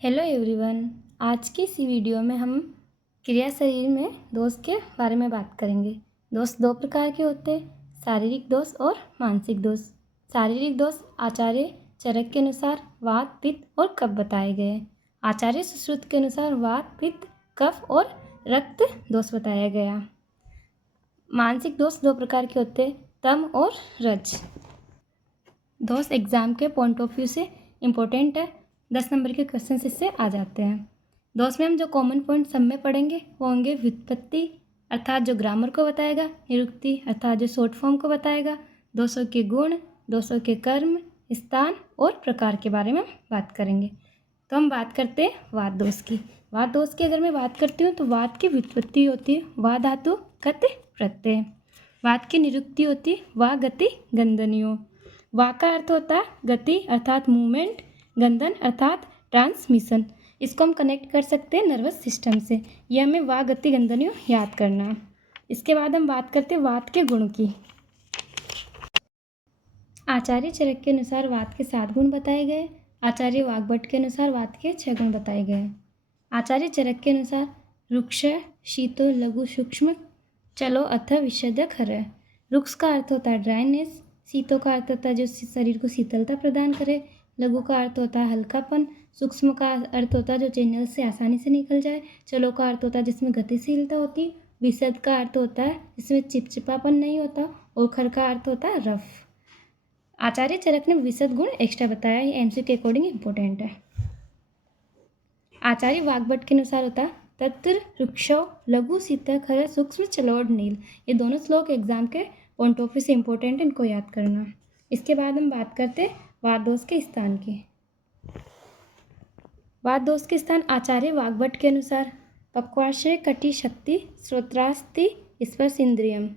Hello everyone. आज की इसी वीडियो में हम क्रिया शरीर में दोष के बारे में बात करेंगे। दोष दो प्रकार के होते हैं, शारीरिक दोष और मानसिक दोष। शारीरिक दोष आचार्य चरक के अनुसार वात, पित्त और कफ बताए गए हैं। आचार्य सुश्रुत के अनुसार वात, पित्त, कफ और रक्त दोष बताया गया। मानसिक दोष दो प्रकार के होते हैं, तम और रज। दोष एग्जाम के पॉइंट ऑफ व्यू से इम्पोर्टेंट है। 10 नंबर के क्वेश्चन इससे आ जाते हैं। दोष में हम जो कॉमन पॉइंट सब में पढ़ेंगे वो होंगे व्युत्पत्ति अर्थात जो ग्रामर को बताएगा, निरुक्ति अर्थात जो शॉर्ट फॉर्म को बताएगा, दोषों के गुण, दोषों के कर्म, स्थान और प्रकार के बारे में बात करेंगे। तो हम बात करते हैं वात दोष की। वात दोष की अगर मैं बात करती हूँ तो वात की व्युत्पत्ति होती है वा धातु कत प्रत्यय। वात की निरुक्ति होती है वा गति गंधनियों। वा का अर्थ होता है गति अर्थात मूवमेंट, गंधन अर्थात ट्रांसमिशन। इसको हम कनेक्ट कर सकते हैं नर्वस सिस्टम से। यह हमें वा गति गंधनियों याद करना। इसके बाद हम बात करते हैं वात के गुण की। आचार्य चरक के अनुसार वात के 7 गुण बताए गए। आचार्य वाग्भट के अनुसार वात के 6 गुण बताए गए। आचार्य चरक के अनुसार रुक्ष, शीतो, लघु, सूक्ष्म, चलो अथ विशद खर। रुक्ष का अर्थ होता है ड्राइनेस, शीतो का अर्थ होता है जो शरीर को शीतलता प्रदान करे, लघु का अर्थ होता है हल्कापन, सूक्ष्म का अर्थ होता है जो चैनल से आसानी से निकल जाए, चलो का अर्थ होता है जिसमें गतिशीलता होती, विशद का अर्थ होता है जिसमें चिपचिपापन नहीं होता, और खर का अर्थ होता है रफ। आचार्य चरक ने विशद गुण एक्स्ट्रा बताया, ये एमसीक्यू के अकॉर्डिंग इंपॉर्टेंट है। आचार्य वाग्भट के अनुसार होता है तत्र रुक्षो लघु शीत खर सूक्ष्म चलोड नील। ये दोनों श्लोक एग्जाम के पॉइंट ऑफ व्यू से इंपॉर्टेंट है, इनको याद करना। इसके बाद हम बात करते हैं वात दोष के स्थान की। वात दोष के स्थान आचार्य वाग्भट के अनुसार पक्वाशय कटि शक्ति श्रोत्रास्ति स्पर्श इंद्रियम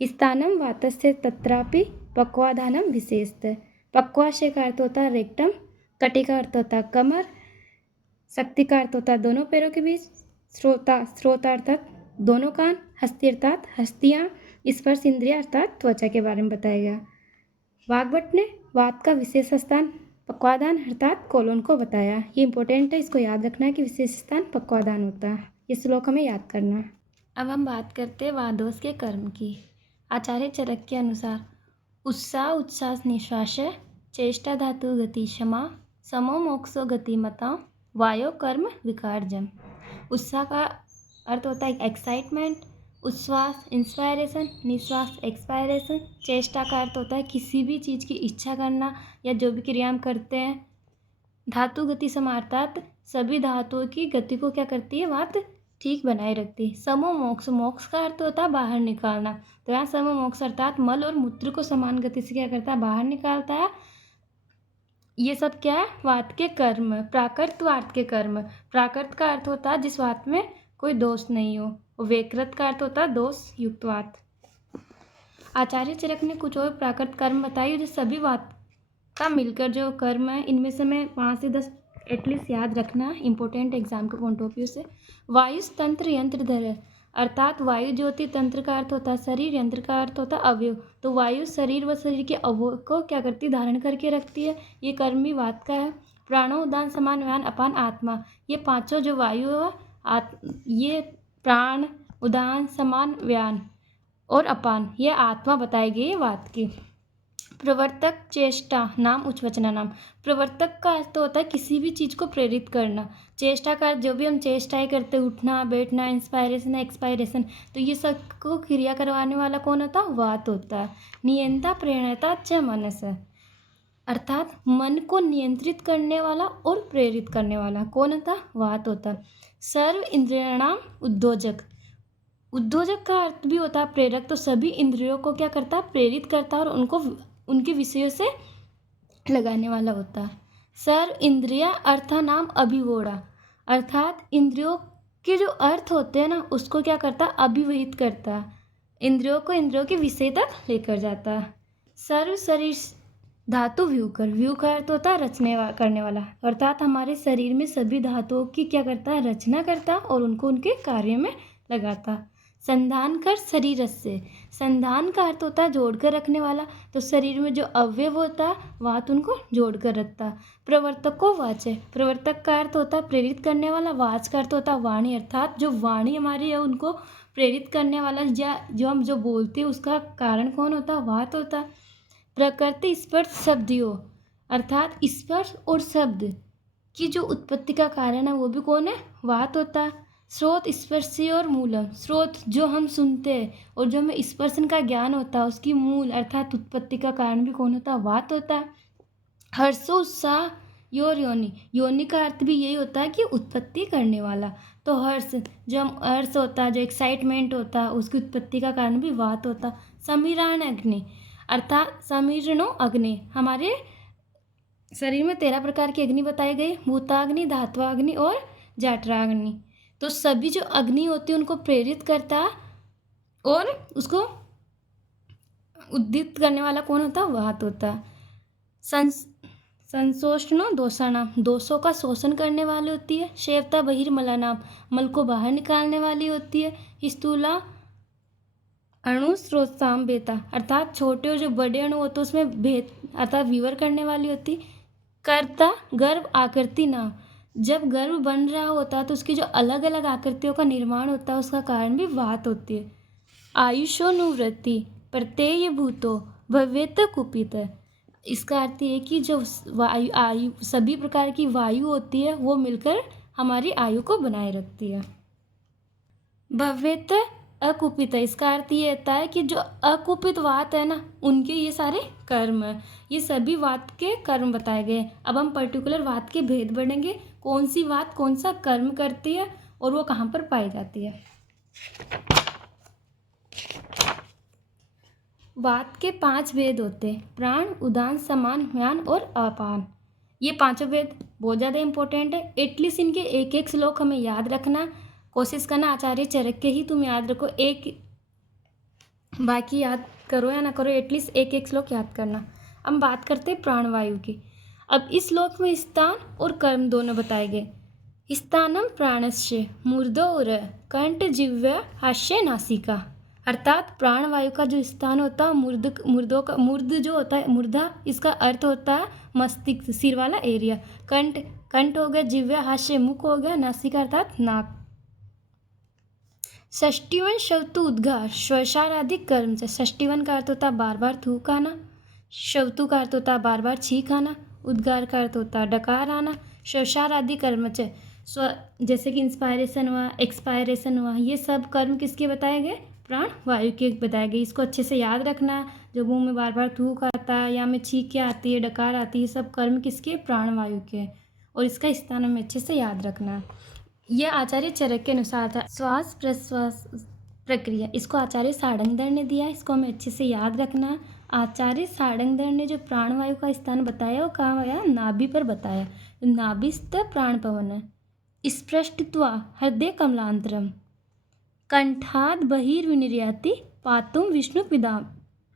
स्थानम वातस्य तत्रापि पक्वाधानम विशेषत। पक्वाशय का अर्थ होता है रेक्टम, कटि का अर्थ होता है कमर, शक्ति का अर्थ होता है दोनों पैरों के बीच, श्रोता अर्थात दोनों कान, हस्ती अर्थात हस्तियाँ, स्पर्श इंद्रिया अर्थात त्वचा के बारे में बताया गया। वाग्भट ने वात का विशेष स्थान पक्वाधान अर्थात कोलोन को बताया। ये इंपॉर्टेंट है, इसको याद रखना है कि विशेष स्थान पक्वाधान होता है। ये श्लोक हमें याद करना है। अब हम बात करते हैं वात दोष के कर्म की। आचार्य चरक के अनुसार उत्साह उच्छ्वास निश्वास, चेष्टा धातु गति क्षमा, समो मोक्षो गति मता, वायो कर्म विकारजम। उत्साह का अर्थ होता है एक्साइटमेंट, उच्छ्वास इंस्पायरेशन, निश्वास एक्सपायरेशन, चेष्टा का अर्थ होता है किसी भी चीज़ की इच्छा करना या जो भी क्रिया हम करते हैं। धातु गति सम अर्थात सभी धातुओं की गति को क्या करती है वात ठीक बनाए रखती है। समो मोक्ष, मोक्ष का अर्थ होता है बाहर निकालना। तो यहाँ समो मोक्ष अर्थात मल और मूत्र को समान गति से क्या करता है बाहर निकालता है। ये सब क्या है वात के कर्म। प्राकृत वात के कर्म। प्राकृत का अर्थ होता है जिस वात में कोई दोष नहीं हो, और वेकृत का अर्थ होता है दोष युक्त वात। आचार्य चरक ने कुछ और प्राकृत कर्म बताई जो सभी वात का मिलकर जो कर्म है, इनमें से मैं 5 से 10 एटलीस्ट याद रखना इंपॉर्टेंट एग्जाम के पॉइंट ऑफ व्यू से। वायु तंत्र यंत्र धर अर्थात वायु ज्योति, तंत्र का अर्थ होता है शरीर, यंत्र का अर्थ होता है अवयव। तो वायु शरीर व शरीर के अवयव को क्या करती है धारण करके रखती है। ये कर्म भी वात का है। प्राणो उदान समान व्यान अपान आत्मा, ये पांचों जो वायु है ये प्राण, उदान, समान, व्यान और अपान, ये आत्मा बताई गई है वात की। प्रवर्तक चेष्टा नाम उच्चवचना नाम। प्रवर्तक का अर्थ होता है किसी भी चीज़ को प्रेरित करना। चेष्टा का जो भी हम चेष्टाएं करते हैं, उठना बैठना, इंस्पायरेशन एक्सपायरेशन, तो ये सब को क्रिया करवाने वाला कौन होता है वात होता है। नियंता प्रेरणता च मनस अर्थात मन को नियंत्रित करने वाला और प्रेरित करने वाला कौन होता वात होता। सर्व इंद्रियाणाम उद्योजक, उद्योजक का अर्थ भी होता है प्रेरक। तो सभी इंद्रियों को क्या करता है प्रेरित करता है और उनको उनके विषयों से लगाने वाला होता है। सर्व इंद्रिया अर्था नाम अभिवोड़ा अर्थात इंद्रियों के जो अर्थ होते हैं ना उसको क्या करता है अभिवहित करता है, इंद्रियों को इंद्रियों के विषय तक लेकर जाता है। सर्व शरीर धातु व्यू कर, व्यू का अर्थ होता है रचने करने वाला अर्थात हमारे शरीर में सभी धातुओं की क्या करता है रचना करता और उनको उनके कार्य में लगाता। संधान कर शरीरस्य, संधान का अर्थ होता है जोड़कर रखने वाला, तो शरीर में जो अवयव होता है वात उनको जोड़कर रखता है। प्रवर्तको वाच, प्रवर्तक का अर्थ होता है प्रेरित करने वाला, वाच का अर्थ होता है वाणी, अर्थात जो वाणी हमारी है उनको प्रेरित करने वाला, जो हम जो बोलते हैं उसका कारण कौन होता है, वात होता है। प्रकृति स्पर्श शब्दियों, अर्थात स्पर्श और शब्द की जो उत्पत्ति का कारण है वो भी कौन है, वात होता है। स्रोत स्पर्शी और मूलम, स्रोत जो हम सुनते हैं और जो हमें स्पर्शन का ज्ञान होता है उसकी मूल अर्थात उत्पत्ति का कारण भी कौन होता है, वात होता है। हर्षो उत्साह योर योनि, योनि का अर्थ भी यही होता है कि उत्पत्ति करने वाला, तो हर्ष जो हम हर्ष होता है, जो एक्साइटमेंट होता है उसकी उत्पत्ति का कारण भी वात होता। समीरण अग्नि, अर्थात समीरणो अग्नि, हमारे शरीर में 13 प्रकार की अग्नि बताई गई, भूताग्नि, धात्वाग्नि और जठराग्नि। तो सभी जो अग्नि होती है उनको प्रेरित करता है और उसको उद्दीप्त करने वाला कौन होता है, वात होता है। संशोषण दोषाणाम, दोषों का शोषण करने वाली होती है। शेवता बहिर्मलानाम, मल को बाहर निकालने वाली होती है। स्थूला अणु स्रोतसाम बेता, अर्थात छोटे और जो बड़े अणु होते हैं उसमें भेद अर्थात विवर करने वाली होती। कर्ता गर्भ आकृति नाम, जब गर्भ बन रहा होता है तो उसकी जो अलग अलग आकृतियों का निर्माण होता है उसका कारण भी वात होती है। आयुषोनुवृत्ति प्रत्यय भूतो भव्यत कुपित, इसका अर्थ ये कि जो आयु सभी प्रकार की वायु होती है वो मिलकर हमारी आयु को बनाए रखती है। भव्यत अकुपित, इसका अर्थ ये होता है कि जो अकुपित वात है ना उनके ये सारे कर्म है, ये सभी वात के कर्म बताए गए। अब हम पर्टिकुलर वात के भेद बढ़ेंगे, कौन सी वात कौन सा कर्म करती है और वो कहाँ पर पाई जाती है। वात के 5 भेद होते हैं, प्राण, उदान, समान, म्यान और अपान। ये पांचों भेद बहुत ज़्यादा इंपॉर्टेंट है, एटलीस्ट इनके एक एक श्लोक हमें याद रखना, कोशिश करना आचार्य चरक के ही तुम याद रखो, एक बाकी याद करो या ना करो एटलीस्ट एक एक श्लोक याद करना। हम बात करते हैं प्राणवायु की। अब इस श्लोक में स्थान और कर्म दोनों बताए गए। स्थानम प्राणस्य मूर्धोर कंठ जिह्वा हास्य नासिका, अर्थात प्राणवायु का जो स्थान होता है मूर्धों का, मूर्ध जो होता है मूर्धा, इसका अर्थ होता है मस्तिष्क सिर वाला एरिया। कंठ हो गया, जिह्वा हास्य मुख हो गया, नासिका अर्थात नाक। षष्टिवन शवतु उद्गार श्वसार आदि कर्म से, षष्टिवन का अर्थ होता है बार बार थूक आना, शवतु का अर्थ होता है बार बार छींक आना, उद्गार का अर्थ होता है डकार आना, श्वसार आदि कर्म से स्व जैसे कि इंस्पायरेशन हुआ, एक्सपायरेशन हुआ, ये सब कर्म किसके बताए गए, प्राण वायु के बताए गए। इसको अच्छे से याद रखना, जो मुंह में बार बार थूक आता है या में छींकें आती है, डकार आती है, सब कर्म किसके, प्राण वायु के, और इसका स्थान हमें अच्छे से याद रखना है। यह आचार्य चरक के अनुसार था। श्वास प्रश्वास प्रक्रिया, इसको आचार्य सारंगधर ने दिया, इसको हमें अच्छे से याद रखना। आचार्य सारंगधर ने जो प्राणवायु का स्थान बताया वो कहाँ गया, नाभि पर बताया। नाभिस्थ प्राण पवन है। स्पृष्टत्वा हृदय कमलांतरम कंठाद बहिर्विनिर्याति पातुम विष्णु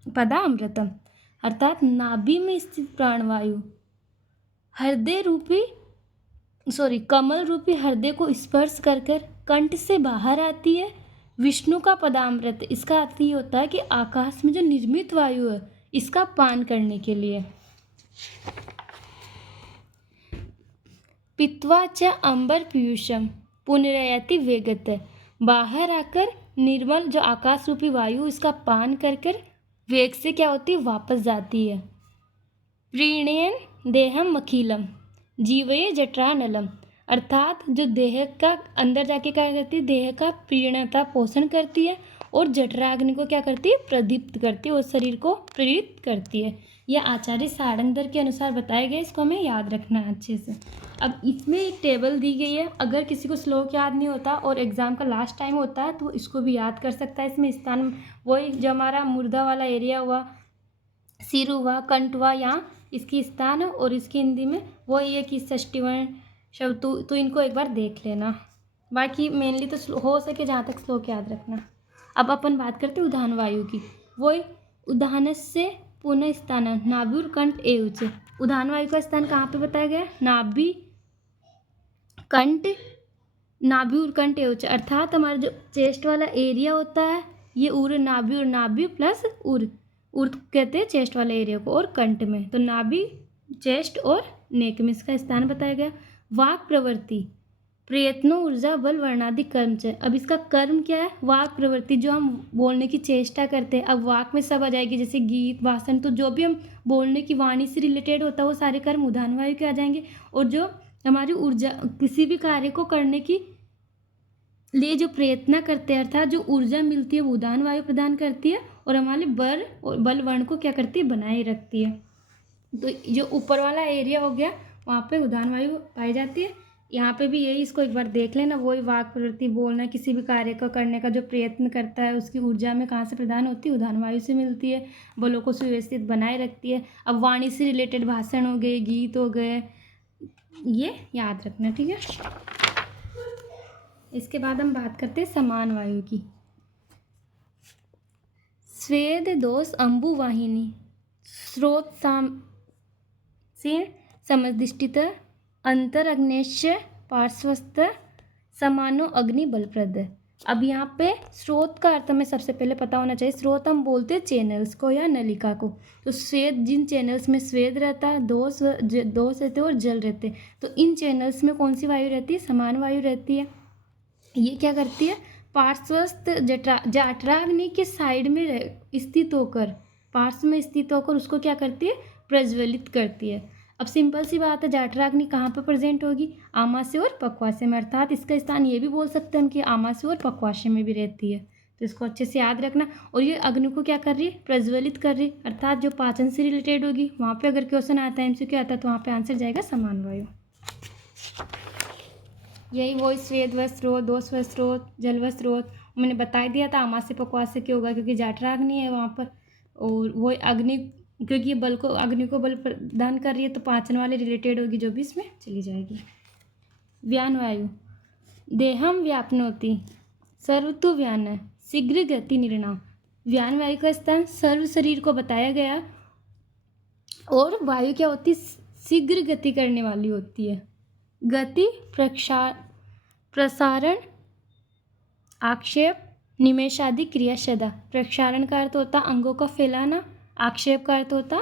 पदामृतम, अर्थात नाभि में स्थित प्राणवायु कमल रूपी हृदय को स्पर्श कर कर कंठ से बाहर आती है। विष्णु का पदामृत, इसका अर्थ ये होता है कि आकाश में जो निर्मित वायु है इसका पान करने के लिए। पित्वा च अंबर पीयूषम पुनरयति वेगत, बाहर आकर निर्मल जो आकाश रूपी वायु इसका पान कर कर वेग से क्या होती है, वापस जाती है। प्रीणयन देहम अखिलम जीवये जठरानलम, अर्थात जो देह का अंदर जाके क्या करती है, देह का प्रीणता पोषण करती है और जठराग्नि को क्या करती है, प्रदीप्त करती है और शरीर को प्रेरित करती है। यह आचार्य सारंगधर के अनुसार बताए गए, इसको हमें याद रखना है अच्छे से। अब इसमें एक टेबल दी गई है, अगर किसी को श्लोक याद नहीं होता और एग्जाम का लास्ट टाइम होता है तो इसको भी याद कर सकता है। इसमें स्थान वही जो हमारा मुर्दा वाला एरिया हुआ, सिर हुआ, कंठ हुआ, यहाँ इसकी स्थान है और इसकी हिंदी में वही है कि षष्टिवर्ण शब्द, तो इनको एक बार देख लेना। बाकी मेनली तो हो सके जहाँ तक श्लोक याद रखना। अब अपन बात करते हैं उदाहरण वायु की। वही उदाहरण से पुनः स्थान नाभि कंठ एवं, उदाहरण वायु का स्थान कहाँ पे बताया गया, नाभि कंठ नाभि उरकंठ एवच, अर्थात हमारा जो चेस्ट वाला एरिया होता है ये उर नाभि और नाभि प्लस उर, उर कहते हैं चेस्ट वाले एरिया को, और कंठ में तो नाभि, चेस्ट और नेक में इसका स्थान बताया गया। वाक प्रवृत्ति प्रयत्नो ऊर्जा बल वर्णादि कर्म च। अब इसका कर्म क्या है? वाक प्रवृत्ति, जो हम बोलने की चेष्टा करते हैं। अब वाक में सब आ जाएगी, जैसे गीत भाषण, तो जो भी हम बोलने की वाणी से रिलेटेड होता है वो सारे कर्म उदान वायु के आ जाएंगे। और जो हमारी ऊर्जा, किसी भी कार्य को करने की लिए जो प्रयत्न करते हैं, अर्थात जो ऊर्जा मिलती है वो उदान वायु प्रदान करती है, और हमारे बल और बल वर्ण को क्या करती है? बनाए रखती है। तो जो ऊपर वाला एरिया हो गया वहाँ पे उदान वायु पाई जाती है। यहाँ पे भी यही, इसको एक बार देख लेना, वही वाक प्रवृत्ति, बोलना, किसी भी कार्य को करने का जो प्रयत्न करता है उसकी ऊर्जा में कहाँ से प्रदान होती है? उदान वायु से मिलती है, बलों को सुव्यवस्थित बनाए रखती है। अब वाणी से रिलेटेड भाषण हो गए, गीत हो गए, ये याद रखना, ठीक है। इसके बाद हम बात करते हैं समान वायु की। स्वेद दोष अंबु वाहिनी स्रोत से समदिष्टित अंतर अग्नेश्य पार्श्वस्थ समानो अग्नि बलप्रद। अब यहाँ पे स्रोत का अर्थ हमें सबसे पहले पता होना चाहिए। स्रोत हम बोलते हैं चैनल्स को या नलिका को। तो स्वेद, जिन चैनल्स में स्वेद रहता है, दोष रहते हैं और जल रहते हैं, तो इन चैनल्स में कौन सी वायु रहती है? समान वायु रहती है। ये क्या करती है? पार्श्वस्थ जठराग्नि के साइड में स्थित होकर, पार्श्व में स्थित होकर उसको क्या करती है? प्रज्वलित करती है। अब सिंपल सी बात है, जठराग्नि कहाँ पर प्रेजेंट होगी? आमाशय और पक्वाशय में, अर्थात इसका स्थान ये भी बोल सकते हैं हम कि आमाशय और पक्वाशय में भी रहती है। तो इसको अच्छे से याद रखना। और ये अग्नि को क्या कर रही है? प्रज्वलित कर रही है, अर्थात जो पाचन से रिलेटेड होगी वहाँ पे अगर क्वेश्चन आता है, MCQ आता है, तो वहाँ पे आंसर जाएगा समान वायु। यही वही स्वेद व स्रोत, दोष व स्रोत, जल व स्रोत मैंने बता दिया था। आमाशय पक्वाशय क्यों होगा? क्योंकि जठराग्नि है वहाँ पर, और वो अग्नि, क्योंकि ये बल को, अग्नि को बल प्रदान कर रही है, तो पाचन वाले रिलेटेड होगी, जो भी इसमें चली जाएगी। व्यान वायु देहम व्यापनोति सर्वतु व्यान शीघ्र गति निर्णाम। व्यान वायु का स्थान सर्व शरीर को बताया गया। और वायु क्या होती? शीघ्र गति करने वाली होती है। गति, प्रसारण, आक्षेप, निमेश आदि क्रिया सदा। प्रसारण का अर्थ होता अंगों का फैलाना, आक्षेप का अर्थ होता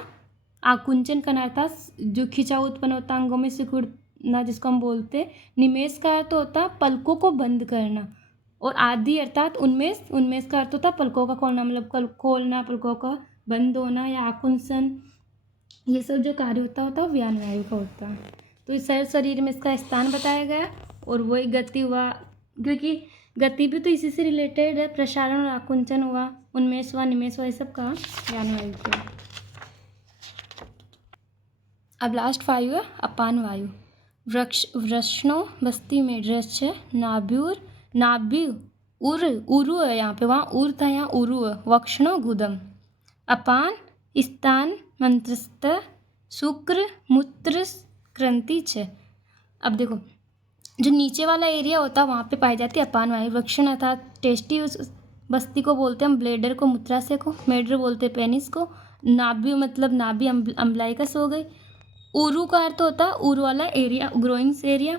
आकुंचन करना, अर्थात जो खिंचाव उत्पन्न होता अंगों में सिकुड़ना, जिसको हम बोलते हैं। निमेश का अर्थ होता पलकों को बंद करना, और आदि अर्थात उन्मेष, उन्मेष का अर्थ होता पलकों का खोलना, मतलब खोलना, पलकों का बंद होना या आकुंचन, ये सब जो कार्य होता है व्यान वायु का होता है। तो इस शरीर में इसका स्थान बताया गया। और वही गति हुआ, क्योंकि गति भी तो इसी से रिलेटेड है। प्रसारण और आकुंचन हुआ, उन्मेष हुआ, निमेष हुआ, ये सब का व्यान वायु का। अब लास्ट वायु है अपान वायु। वृषणो बस्ती में वृक्ष, नाभ्यु उरु है यहाँ पे, वहाँ उर था, यहाँ उरु है। वक्षणो गुदम। अपान स्थान मंत्रस्थ शुक्र मूत्र क्रंति छ। अब देखो, जो नीचे वाला एरिया होता है वहाँ पे पाई जाती है अपान वायु। वक्षण अर्थात टेस्टी बस्ती को बोलते हैं हम, ब्लेडर को, मूत्राशय को, मेडर बोलते हैं पेनिस को, नाभि मतलब नाभि अम्बलाइकस हो गई। उरु का अर्थ होता है उरु वाला एरिया, ग्रोइंग्स एरिया,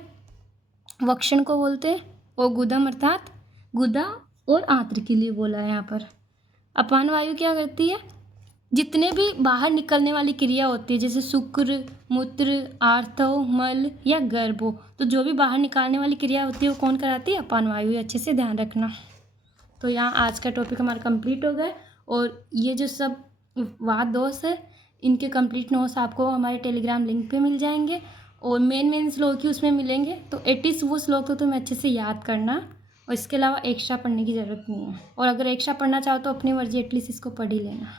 वक्षण को बोलते हैं। और गुदम अर्थात गुदा और आंत्र के लिए बोला है यहाँ पर। अपान वायु क्या करती है? जितने भी बाहर निकलने वाली क्रिया होती है, जैसे शुक्र, मूत्र, आर्तव, मल या गर्भो, तो जो भी बाहर निकालने वाली क्रिया होती है वो कौन कराती है? अपान वायु। अच्छे से ध्यान रखना। तो यहाँ आज का टॉपिक हमारा कंप्लीट हो गया। और ये जो सब वाद दोष है, इनके कंप्लीट नोट्स आपको हमारे टेलीग्राम लिंक पे मिल जाएंगे। और मेन श्लोक ही उसमें मिलेंगे। तो एटलीस्ट वो श्लोक तो तुम्हें अच्छे से याद करना, और इसके अलावा एक्स्ट्रा पढ़ने की ज़रूरत नहीं है। और अगर एक्स्ट्रा पढ़ना चाहो तो अपनी मर्जी एटलीस्ट इसको पढ़ ही लेना।